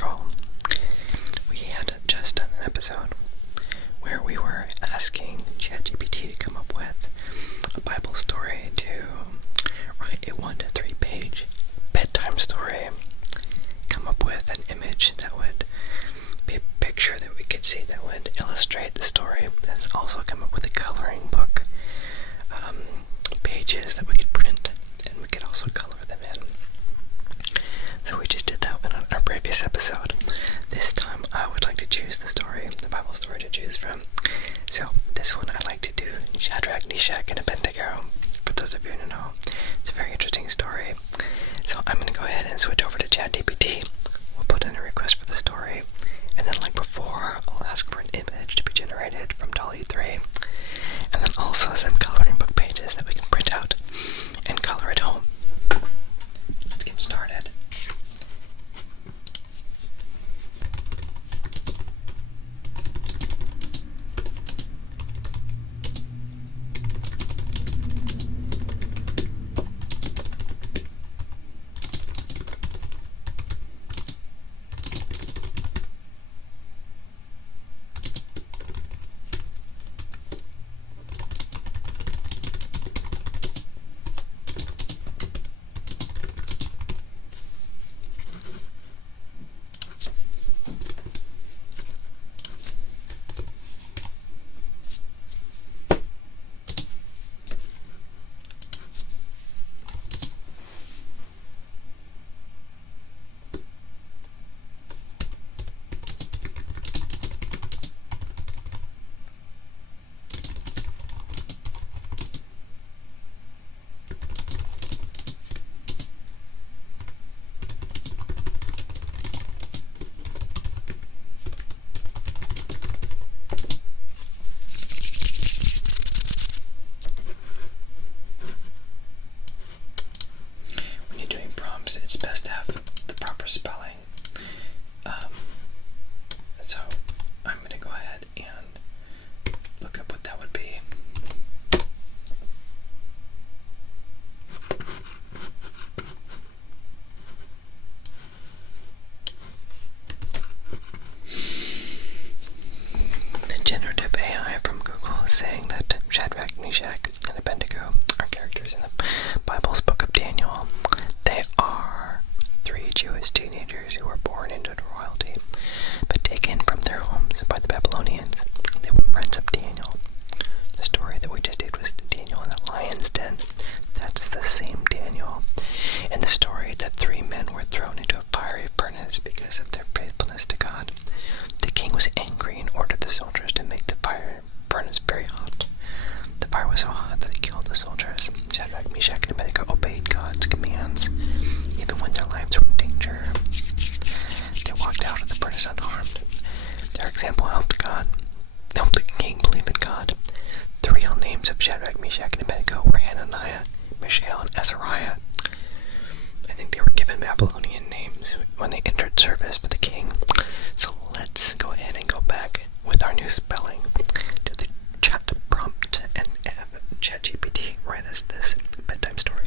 recall, we had just done an episode where we were asking ChatGPT to come up with a Bible story to write a 1 to 3 page bedtime story, come up with an image that would be a picture that we could see that would illustrate the story, and also come up with a coloring book, pages that we could print, and we could also color them in. So we just did that in our previous episode. This time I would like to choose the Bible story to choose from. So this one I'd like to do Shadrak, Neeshak, and Abendigo. For those of you who know, it's a very interesting story. So I'm going to go ahead and switch over to ChatGPT. We'll put in a request for the story, and then like before, I'll ask for an image to be generated from Dall-e-3, and then also some coloring book pages that we can print out and color at home. Let's get started. It's best to have the proper spelling. So I'm going to go ahead and look up what that would be. The generative AI from Google is saying that Shadrak, Neeshak, and Abendigo are characters in the Bible's book of Daniel. They are 3 Jewish teenagers who were born into royalty, but taken from their homes by the Babylonians. They were friends of Daniel. The story that we just did was Daniel in the lion's den. That's the same Daniel. And the story that 3 men were thrown into a fiery furnace because of their faithfulness to God. The king was angry and ordered the soldiers to make the fire furnace very hot. The fire was so hot that it killed the soldiers. Shadrak, Meshach, and Abendigo obeyed God's commands, even when their lives were in danger. They walked out of the furnace unharmed. Their example helped the king believe in God. The real names of Shadrak, Meshach, and Abendigo were Hananiah, Mishael, and Azariah. I think they were given Babylonian names when they entered service for the king. So let's go ahead and go back with our new spelling to the chat prompt and have ChatGPT write us this bedtime story.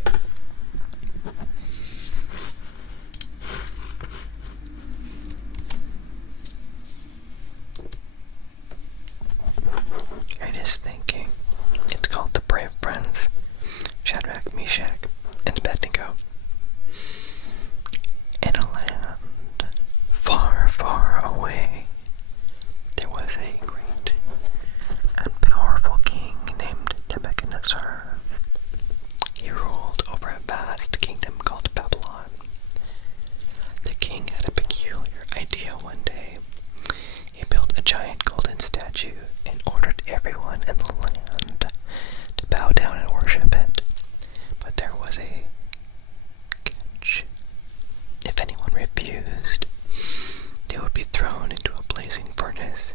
It is thinking. It's called The Brave Friends, Shadrak, Meshach, and Abendigo. In a land far, far away, there was a great and powerful king named Nebuchadnezzar. He ruled over a vast kingdom called Babylon. The king had a peculiar idea one day. He built a giant golden statue and ordered everyone in the land to bow down and worship it. But there was a catch. If anyone refused, they would be thrown into a blazing furnace.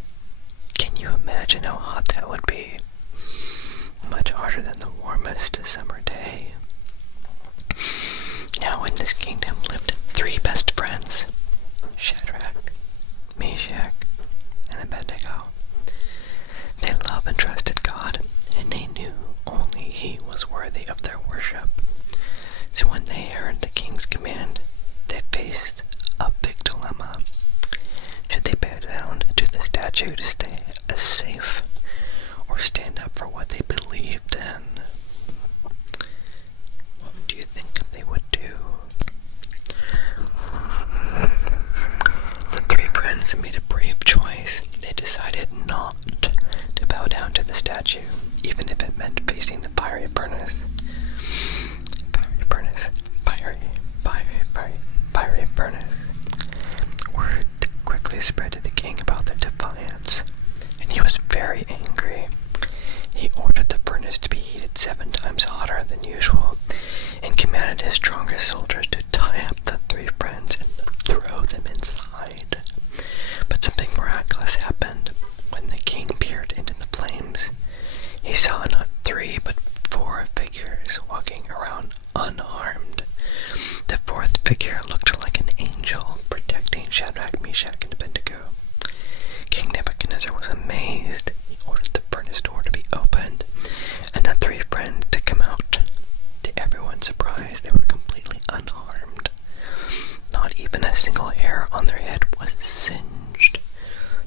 Can you imagine how hot that would be? Much hotter than the warmest summer day. Now in this kingdom lived 3 best friends, Shadrak, Meshach, and Abendigo. They loved and trusted God, and they knew only He was worthy of their worship. So when they heard the king's command, they faced a big dilemma. statue to stay safe or stand up for what they believed in. What do you think they would do? The three friends made a brave choice. They decided not to bow down to the statue, even if it meant facing the fiery furnace. Fiery furnace. Word quickly spread to the king about their defiance, and he was very angry. He ordered the furnace to be heated 7 times hotter than usual, and commanded his strongest soldiers to tie up the three friends and throw them inside. But something miraculous happened. When the king peered into the flames, he saw not 3 but 4 figures walking around unharmed. The 4th figure looked like an angel protecting Shadrak, Neeshak, and Abendigo. King Nebuchadnezzar was amazed. He ordered the furnace door to be opened and the 3 friends to come out. To everyone's surprise, they were completely unharmed. Not even a single hair on their head was singed.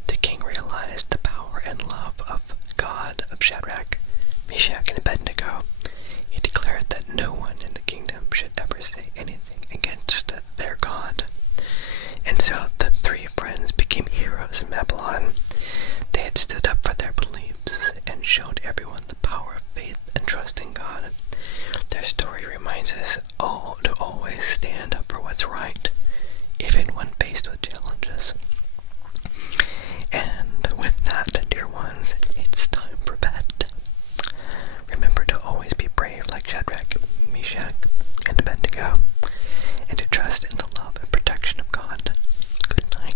The king realized the power and love of God of Shadrak, Neeshak, and Abendigo. He declared that no one in the kingdom should ever say anything against their God. And so the 3 friends became heroes in Babylon. They had stood up for their beliefs and showed everyone the power of faith and trust in God. Their story reminds us all to always stand up for what's right, even when faced with challenges. And with that, dear ones, it's time for bed. Remember to always be brave like Shadrak, Neeshak, and Abendigo, and to trust in the love and protection of God. Good night.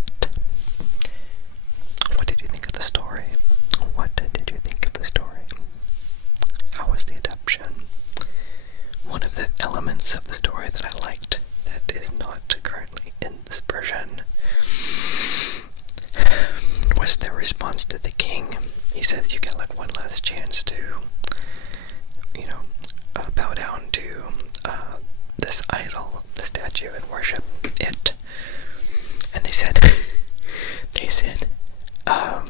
What did you think of the story? What did you think of the story? How was the adaption? One of the elements of the story that I liked that is not currently in this version was their response to the king. He says you get like one last chance to, bow down to this idol, the statue, and worship it. And they said, I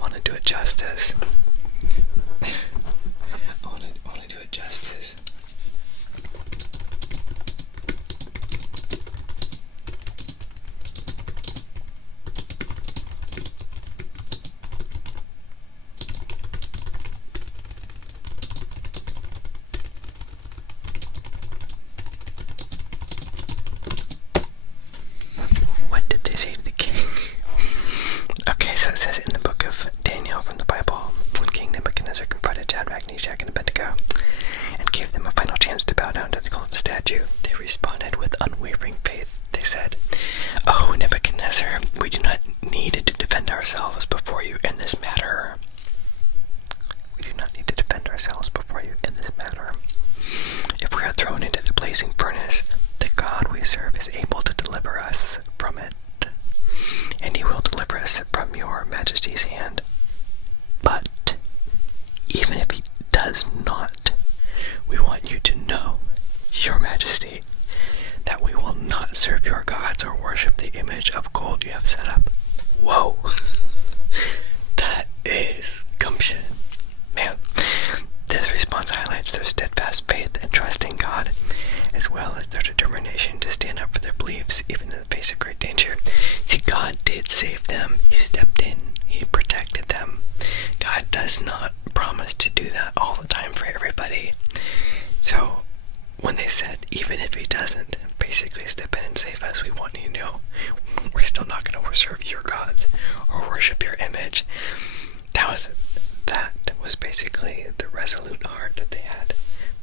want to do it justice. I want to do it justice. What did they say to the king? Okay, so it says in the book of Daniel from the Bible, when King Nebuchadnezzar confronted Shadrak, Neeshak, and Abendigo and gave them a final chance to bow down to the golden statue, they responded with unwavering faith. They said, "Oh, Nebuchadnezzar, we do not need to defend ourselves before you in this matter. We do not need to defend ourselves before you in this matter. If we are thrown into the blazing furnace, the God we serve is able to deliver us from it, and he will deliver us from your majesty's hand. But even if he does not, we want you to know, your majesty, that we will not serve your gods or worship the image of gold you have set up." Whoa! That is gumption. Man, this response highlights their steadfast faith and trust in God, as well as their determination to stand up for their beliefs even in the face of great danger. See, God did save them. He stepped in. He protected them. God does not promise to do that all the time for everybody. So when they said, even if he doesn't basically step in and save us, we want you to know we're still not going to serve your gods or worship your image. That was basically the resolute heart that they had.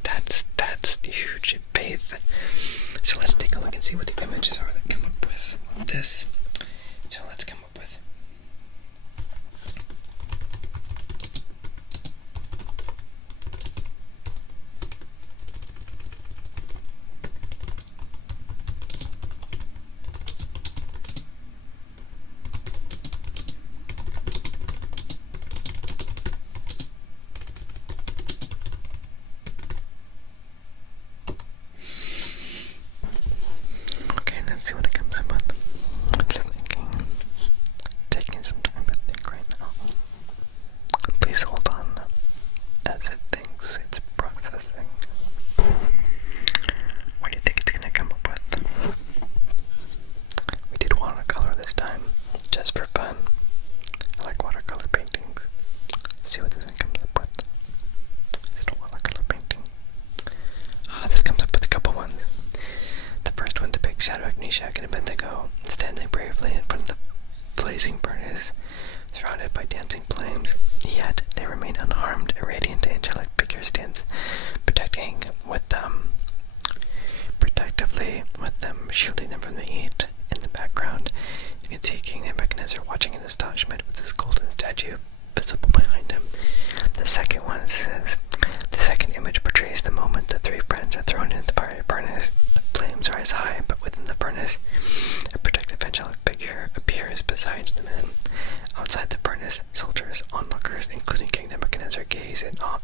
That's huge faith. So let's take a look and see what the images are that come up with this. So let's come up with blazing furnace, surrounded by dancing flames. Yet they remain unharmed. A radiant angelic figure stands protectively with them, shielding them from the heat. In the background, you can see King Nebuchadnezzar watching in astonishment with his golden statue visible behind him. The second one says, the second image portrays the moment the three friends are thrown into the fiery furnace. The flames rise high, but within the furnace, a protective angelic figure appears beside the men. Outside the furnace, soldiers, onlookers, including King Nebuchadnezzar, gaze in awe